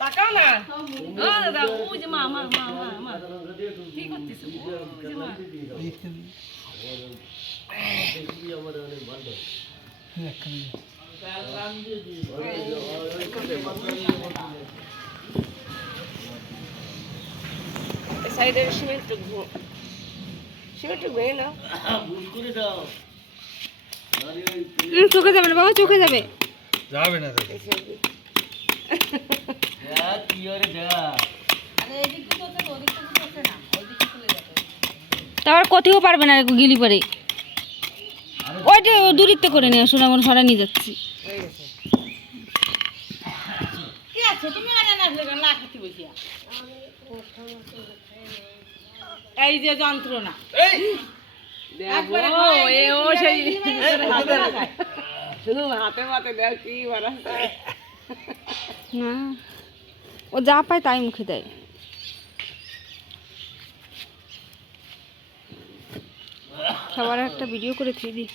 তাকাও না ও দাদা ও যে মা মা মা মা মা কি করতেছ ও যে মা দেখি আমার অনেক ভালো এই সাইডে সিমেন্ট ভেঙে নাও ভুল করে দাও চোখে যাবে না বাবা, চোখে যাবে যাবে না তারপর কোথাও পারবে না গিলি পারে ওইটা দূরিত্ব করে নিয়ে শোনা মন ভাড়া নিয়ে যাচ্ছি। এই যে যন্ত্রণা শুধু হাতে মাতে দেয় কি বানাচ্ছে না, ও যা পায় তাই মুখে দেয়। সবার একটা ভিডিও করে দিই।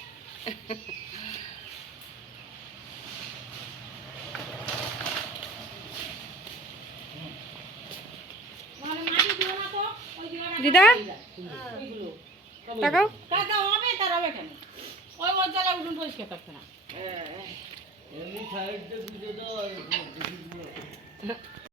দিদা তাকাও, হবে তার হবে কেন ওই মজালা উঠুন পরিষ্কার থাকছে না।